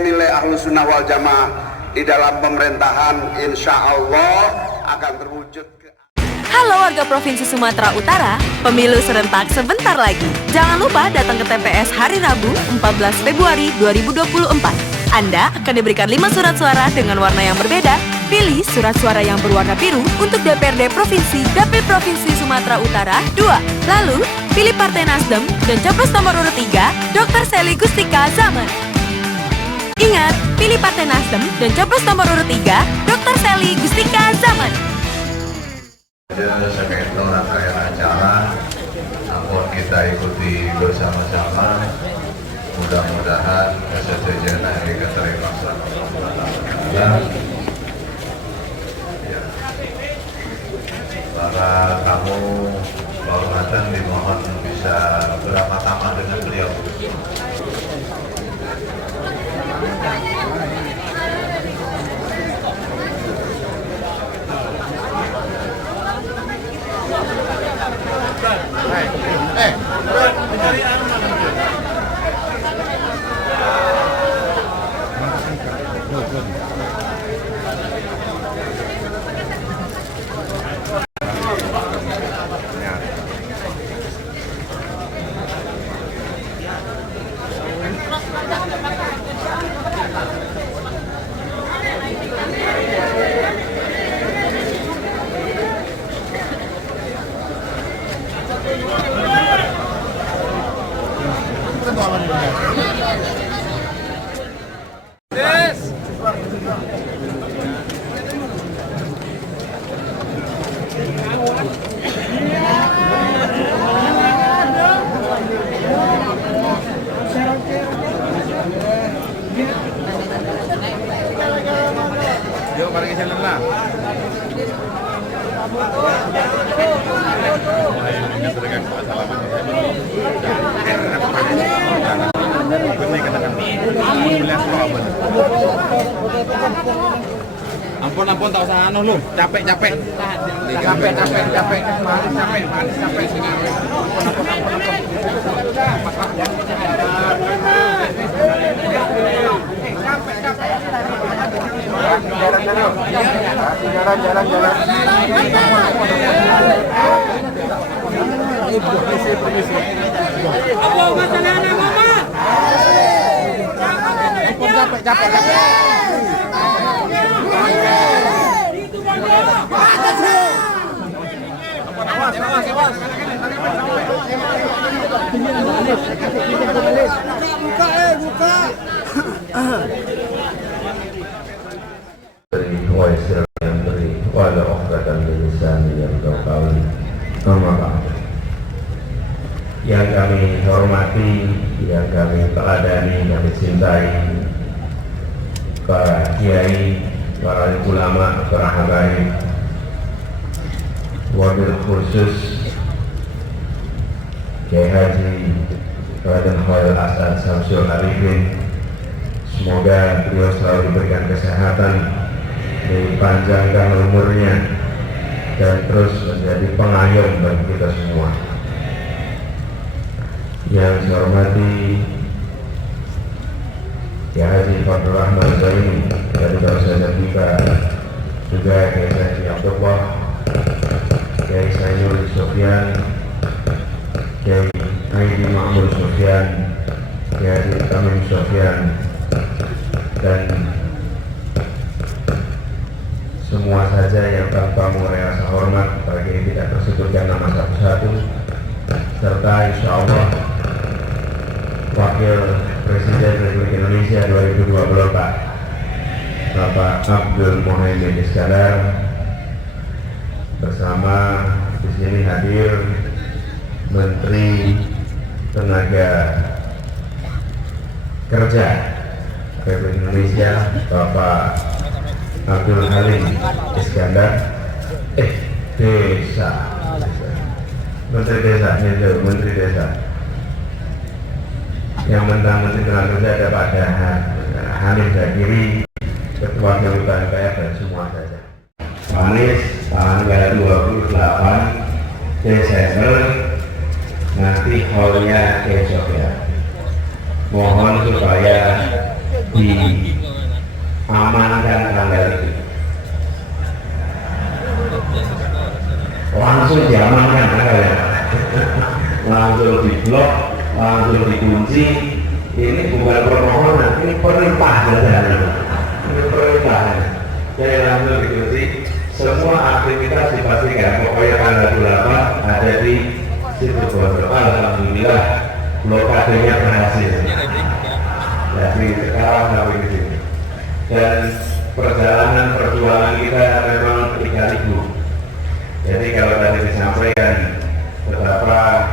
nilai Ahlus Sunnah wal Jamaah di dalam pemerintahan insya Allah akan terwujud. Halo warga Provinsi Sumatera Utara, pemilu serentak sebentar lagi. Jangan lupa datang ke TPS hari Rabu 14 Februari 2024. Anda akan diberikan 5 surat suara dengan warna yang berbeda. Pilih surat suara yang berwarna biru untuk DPRD Provinsi Dapil Provinsi Sumatera Utara 2. Lalu, pilih Partai Nasdem dan capres nomor urut 3, Dr. Sely Gustika Zaman. Ingat, pilih Partai Nasdem dan capres nomor urut 3, Dr. Sely Gustika Zaman. Sekitar rangkaian acara, namun kita ikuti bersama-sama. Mudah-mudahan kesejahteraan yang diterima ya. Para kamu kehormatan dimohon bisa beramah-tamah dengan beliau. Yuk, mari kita lah. Ampun tak usah anu lu, capek. Manis capek. Jalan. Apa masalahnya, Mama? Capek. Buka. Waisir yang beri wala uqdatan min lisani yafqahu qawli. Amma ba'd. Yang kami hormati, yang kami teladani, kami cintai para kiai, para ulama, para habaib, wabil khusus Kiai Haji Raden Khalil As'ad Syamsul Arifin. Semoga beliau selalu diberikan kesehatan, dipanjangkan umurnya, dan terus menjadi pengayom bagi kita semua. Yang saya hormati Kiai Haji Fadlur Rahman Zaini dari Darussalam kita, juga Kiai Haji Abdullah, Kiai Sayyid Sofyan, Kiai Haji Ma'mur Sofyan, Kiai Haji Tamim Sofyan, dan semua saja yang tanpa mengurangi rasa hormat bagi tidak tersebutkan nama satu-satu, serta insya Allah Wakil Presiden Republik Indonesia 2024 Bapak Abdul Muhaimin Iskandar bersama di sini hadir Menteri Tenaga Kerja Republik Indonesia Bapak Abdul Halim Iskandar, Menteri Desa. Yang Menteri Tenaga Kerja ada Pak Hanif Zakiri, Ketua Anggota MPR, dan semua saja. Pak Anies tanggal 28 Desember nanti hallnya esok ya. Mohon supaya diamankan tanggal itu, langsung diamankan ya. Langsung diblok, langsung dikunci. Ini bukan permohonan, ini perintah saja. Ini perintah. Jadi langsung dikunci. Semua aktivitas dipastikan. Pokoknya tanggal 8 ada di situ Bondo. Alhamdulillah blokadenya berhasil. Jadi sekarang sampai di sini. Dan perjalanan perjuangan kita memang 3.000. Jadi kalau tadi disampaikan betapa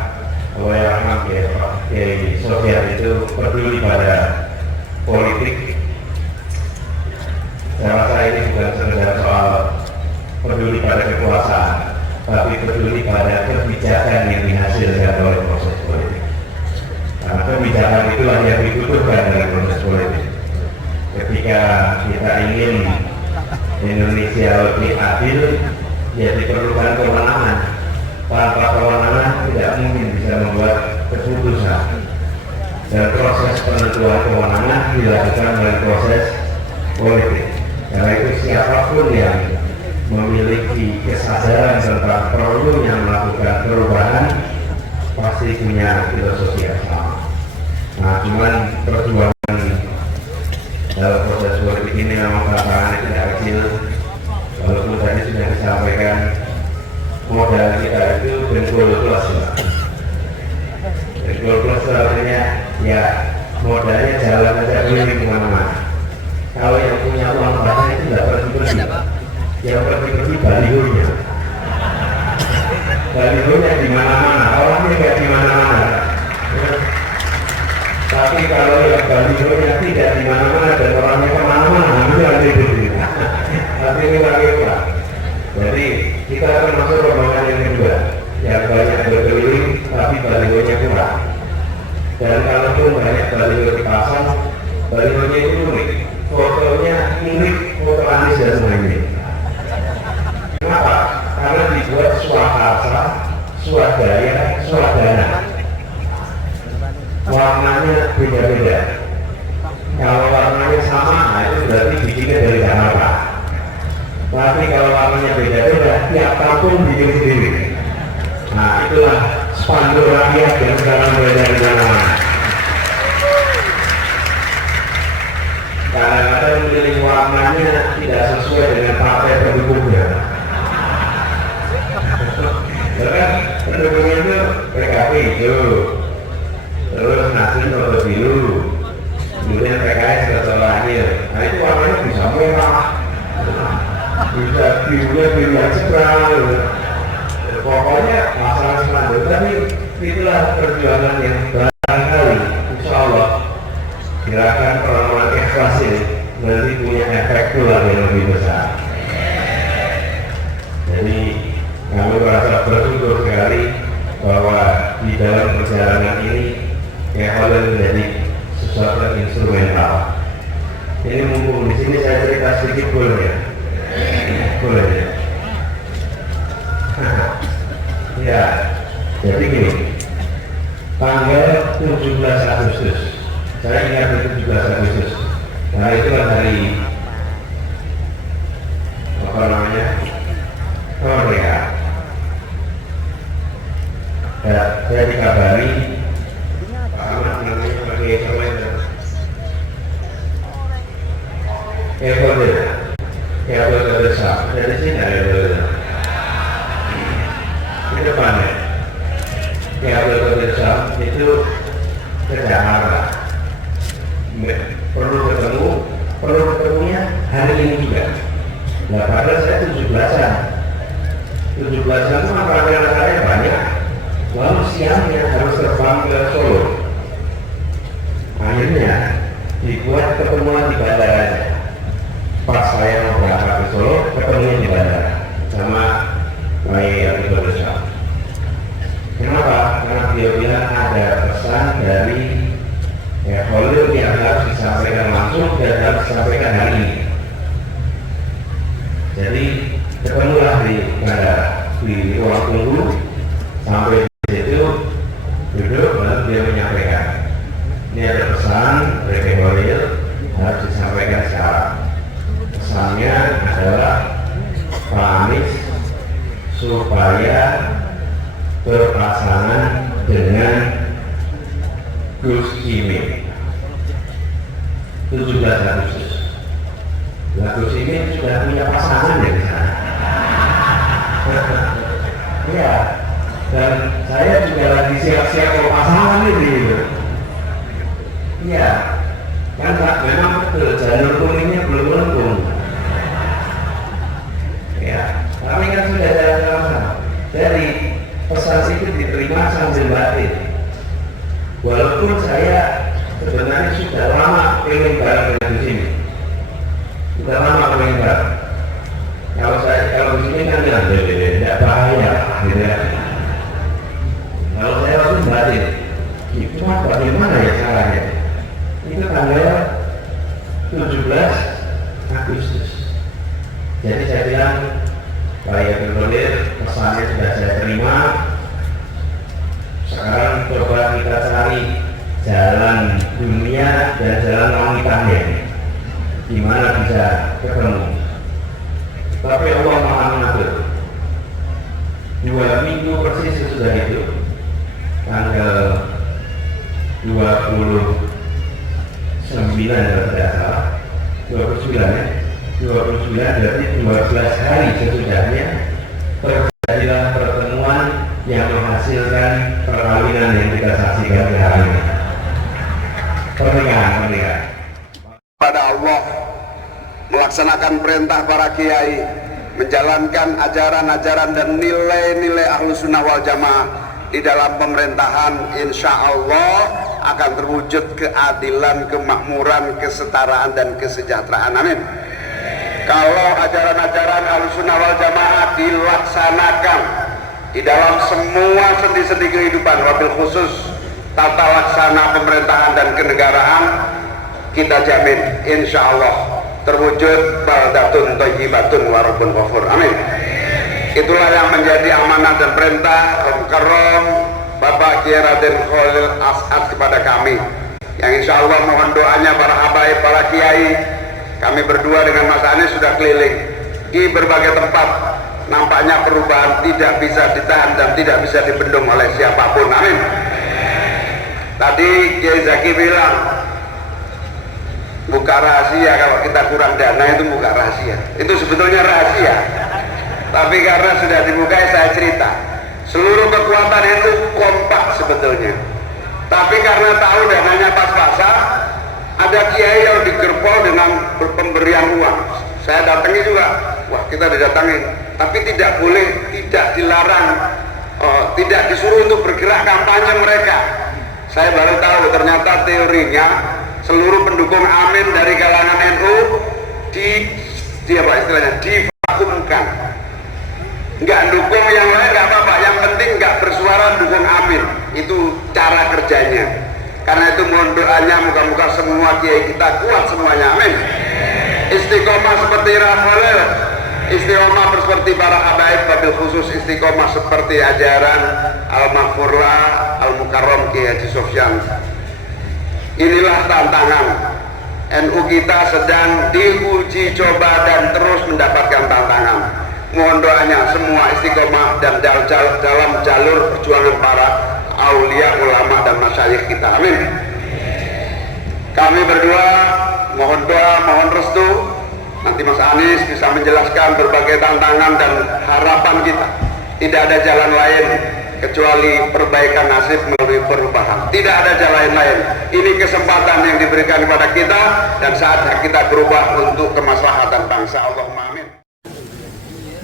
Pak Kiai Sofyan itu peduli pada politik, saya rasa ini bukan sekedar soal peduli pada kekuasaan, tapi peduli pada kebijakan yang dihasilkan oleh proses politik. Karena kebijakan itulah yang dibutuhkan dalam proses politik. Ketika kita ingin Indonesia lebih adil, ya diperlukan kewenangan. Tanpa kewenangan tidak mungkin bisa membuat keputusan. Dan proses penentuan kewenangan dilakukan melalui proses politik. Karena itu siapapun yang memiliki kesadaran tentang perlunya melakukan perubahan pasti punya filosofi yang sama. Nah, cuman perjuangan dalam proses politik ini memang tantangannya tidak kecil. Walaupun tadi sudah disampaikan modal kita itu dengkul plus. Dengkul plus artinya ya modalnya jalan aja keliling kemana-mana. Kalau yang punya uang banyak itu tidak pergi-pergi. Yang pergi-pergi balihonya. Balihonya di mana-mana, orangnya nggak di mana-mana. Tapi kalau yang balihonya tidak di mana-mana dan orangnya kemana-mana, itu yang dibeli. Tapi ini lagi Pak. Jadi kita akan masuk rombongan yang kedua, yang banyak berkeliling tapi balihonya kurang. Dan kalaupun banyak baliho dipasang, balihonya itu unik, fotonya mirip foto Anies dan Muhaimin. Kenapa? Karena dibuat swakasa, swadaya, swadana. Warnanya beda-beda. Kalau warnanya sama, itu berarti bikinnya dari Jakarta. Tapi kalau warnanya beda-beda, tiap kampung bikin sendiri. Nah, itulah spanduk rakyat yang sekarang beredar di mana-mana. Kadang-kadang memilih warnanya tidak sesuai dengan partai pendukungnya. Kan pendukungnya itu PKB hijau, terus Nasdem roda biru, kemudian PKS terselahnya. Nah itu warnanya bisa merah, bisa birunya biru yang cerah. Pokoknya masalah spanduk, tapi itulah perjuangan yang barangkali insya Allah gerakan perlawanan ikhlas ini nanti punya efek tular yang lebih besar. Jadi kami merasa bersyukur sekali bahwa di dalam perjalanan ini Keholen menjadi sesuatu yang instrumental. Ini mumpung di sini saya cerita sedikit boleh ya? Boleh ya? Ya, jadi gini, tanggal 17 Agustus, saya ingat itu 17 Agustus, nah itu kan hari apa namanya, kemerdekaan. Ya, saya dikabari Pak Ahmad namanya sebagai komandan Evoder Desa, dari sini ada Evoder di depannya Evoder Desa itu ke Jakarta. Perlu ketemunya hari ini juga. Nah, padahal saya 17-an itu makanan saya banyak, lalu siangnya harus terbang ke Solo. Akhirnya dibuat ketemuan di bandara. Pas saya mau berangkat ke Solo, ketemunya di bandara sama Pak Yai Desa. Kenapa? Karena dia bilang ada pesan dari Holil yang harus disampaikan langsung dan harus disampaikan hari ini. Jadi ketemulah di bandara, di ruang tunggu, sampai di situ duduk, lalu dia menyampaikan ini ada pesan dari Holil harus berpasangan dengan Gus Imin 17 Agustus. Gus Imin sudah punya pasangan ya di sana. Ya, dan saya juga lagi siap-siap ke pasangan ini. Iya, kan memang betul jalur kuningnya belum melengkung. Ya, kami kan sudah jalan-jalan. Jadi pesan itu diterima sambil batin. Walaupun saya sebenarnya sudah lama pengen bareng dengan di sini, sudah lama pengen bareng. Kalau di sini kan tidak bahaya, gitu ya. Kalau saya langsung batin, cuma bagaimana ya caranya? Itu tanggal 17 Agustus. Jadi saya bilang, Pak Gubernur, pesannya sudah saya terima. Sekarang coba kita cari jalan dunia dan jalan langitnya, gimana bisa ketemu. Tapi Allah Maha mengatur. 2 minggu persis sesudah itu, tanggal 29 kalau tidak salah, 29 ya. 29 berarti 12 hari sesudahnya terjadilah pertemuan yang menghasilkan perkawinan yang kita saksikan hari ini. Pernikahan. Pada Allah melaksanakan perintah para kiai, menjalankan ajaran-ajaran dan nilai-nilai Ahlus Sunnah wal Jamaah di dalam pemerintahan, insya Allah akan terwujud keadilan, kemakmuran, kesetaraan dan kesejahteraan. Amin. Kalau ajaran-ajaran Ahlussunnah wal Jamaah dilaksanakan di dalam semua sendi-sendi kehidupan, wabil khusus tata laksana pemerintahan dan kenegaraan, kita jamin insya Allah terwujud baldatun thayyibatun wa rabbun ghafur. Amin. Itulah yang menjadi amanah dan perintah Karom Bapak Kiai Raden Khalil As'ad kepada kami, yang insya Allah mohon doanya para habaib, para kiai. Kami berdua dengan Mas Anies sudah keliling di berbagai tempat. Nampaknya perubahan tidak bisa ditahan dan tidak bisa dibendung oleh siapapun. Amin. Tadi Kiai Zaki bilang buka rahasia, kalau kita kurang dana itu buka rahasia. Itu sebetulnya rahasia, tapi karena sudah dibuka saya cerita. Seluruh kekuatan itu kompak sebetulnya, tapi karena tahu dananya pas-pasan, ada kiai yang digerpol dengan pemberian uang. Saya datangi juga, wah kita didatangi, tapi tidak boleh, tidak dilarang, tidak disuruh untuk bergerak kampanye mereka. Saya baru tahu ternyata teorinya seluruh pendukung Amin dari kalangan NU divakumkan. Nggak dukung yang lain nggak apa-apa, yang penting nggak bersuara dukung Amin. Itu cara kerjanya. Karena itu mohon doanya, moga-moga semua kiai kita kuat semuanya. Amin. Istiqomah seperti Rahmanul, istiqomah seperti para habaib, wabil khusus istiqomah seperti ajaran Al-Maghfurlah Al-Mukarram Kiai Haji Sofyan. Inilah tantangan. NU kita sedang diuji coba dan terus mendapatkan tantangan. Mohon doanya semua istiqomah dan dalam jalur perjuangan para aulia, ulama dan masyayikh kita. Amin. Kami berdua mohon doa, mohon restu. Nanti Mas Anies bisa menjelaskan berbagai tantangan dan harapan kita. Tidak ada jalan lain kecuali perbaikan nasib melalui perubahan. Tidak ada jalan lain. Ini kesempatan yang diberikan kepada kita dan saatnya kita berubah untuk kemaslahatan bangsa. Allahumma amin.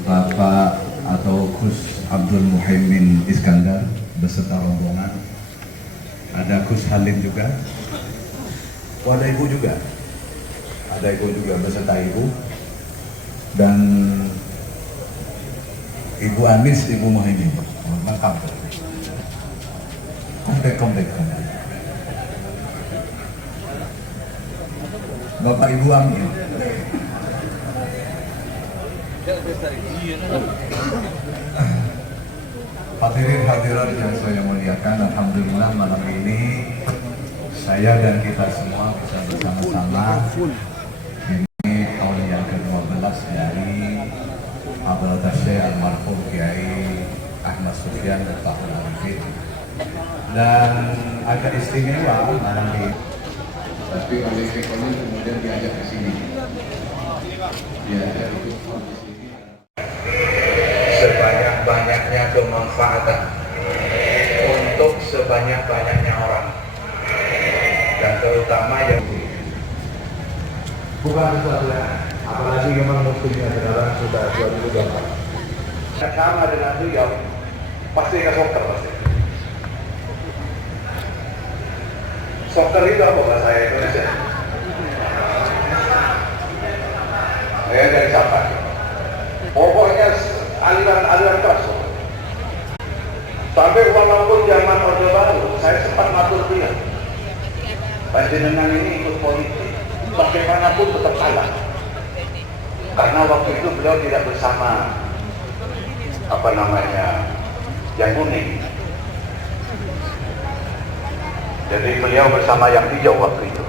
Bapak atau Gus Abdul Muhaimin Iskandar beserta rombongan, ada Gus Halim juga, ada ibu juga, beserta ibu, dan Ibu Anis, Ibu Muhaimin, lengkap, komplek. Bapak Ibu Amin. Hadirin hadirat yang saya muliakan, alhamdulillah malam ini saya dan kita semua bisa bersama-sama. Ini tahun yang ke-12 dari Abdul Tasya almarhum Kiai Ahmad Sufyan Al-Tahun Arifin dan agak istimewa malam ini. Tapi oleh ekonomi kemudian diajak ke sini. Diajak ikut di sini. Sebanyak-banyaknya kemanfaatan untuk sebanyak-banyaknya orang, dan terutama yang Bukan sesuatu yang apalagi memang musimnya sekarang sudah 2024. sama dengan beliau pasti ke soccer pasti. Soccer itu apa bahasa Indonesia? Ya dari siapa? Pokoknya aliran keras. Sampai walaupun zaman Orde Baru, saya sempat matur dia, panjenengan ini ikut politik, bagaimanapun tetap kalah. Karena waktu itu beliau tidak bersama yang kuning. Jadi beliau bersama yang hijau waktu itu.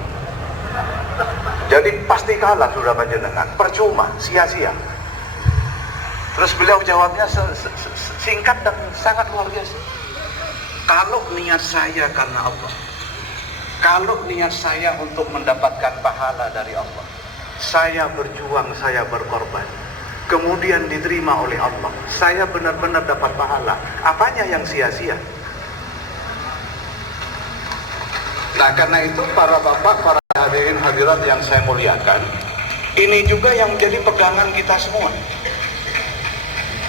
Jadi pasti kalah sudah panjenengan, percuma, sia-sia. Terus beliau jawabnya singkat dan sangat luar biasa. Kalau niat saya karena Allah, kalau niat saya untuk mendapatkan pahala dari Allah, saya berjuang, saya berkorban, kemudian diterima oleh Allah, saya benar-benar dapat pahala. Apanya yang sia-sia? Nah, karena itu para bapak, para hadirin hadirat yang saya muliakan, ini juga yang menjadi pegangan kita semua.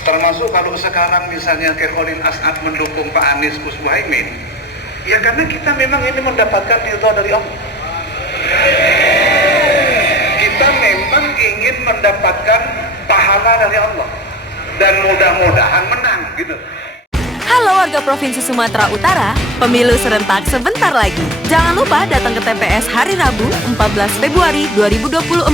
Termasuk kalau sekarang misalnya Khairul As'ad mendukung Pak Anies Gus Muhaimin, ya karena kita memang ini mendapatkan ridha dari Allah. Kita memang ingin mendapatkan pahala dari Allah, dan mudah-mudahan menang gitu. Halo warga Provinsi Sumatera Utara, pemilu serentak sebentar lagi. Jangan lupa datang ke TPS hari Rabu 14 Februari 2024.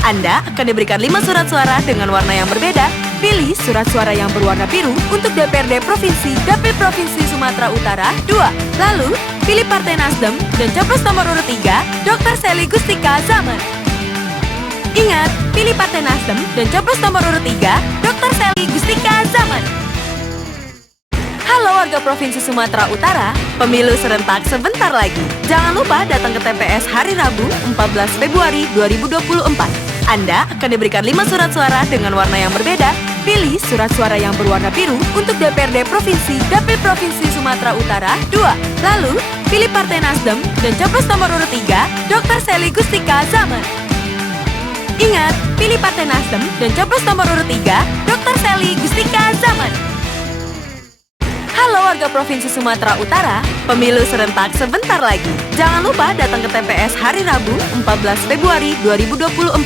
Anda akan diberikan 5 surat suara dengan warna yang berbeda. Pilih surat suara yang berwarna biru untuk DPRD Provinsi Dapil Provinsi Sumatera Utara 2. Lalu, pilih Partai Nasdem dan capres nomor urut 3, Dr. Sely Gustika Zaman. Ingat, pilih Partai Nasdem dan capres nomor urut 3, Dr. Sely Gustika Zaman. Halo warga Provinsi Sumatera Utara, pemilu serentak sebentar lagi. Jangan lupa datang ke TPS hari Rabu 14 Februari 2024. Anda akan diberikan 5 surat suara dengan warna yang berbeda. Pilih surat suara yang berwarna biru untuk DPRD Provinsi Dapil Provinsi Sumatera Utara 2. Lalu, pilih Partai Nasdem dan capres nomor urut 3, Dr. Sely Gustika Zaman. Ingat, pilih Partai Nasdem dan capres nomor urut 3, Dr. Sely Gustika Zaman. Halo warga Provinsi Sumatera Utara, pemilu serentak sebentar lagi. Jangan lupa datang ke TPS hari Rabu 14 Februari 2024.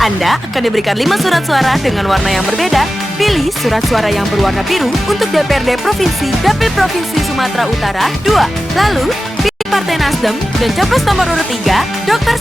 Anda akan diberikan 5 surat suara dengan warna yang berbeda. Pilih surat suara yang berwarna biru untuk DPRD Provinsi Dapil Provinsi Sumatera Utara 2. Lalu, pilih Partai Nasdem dan capres nomor urut 3, Dr.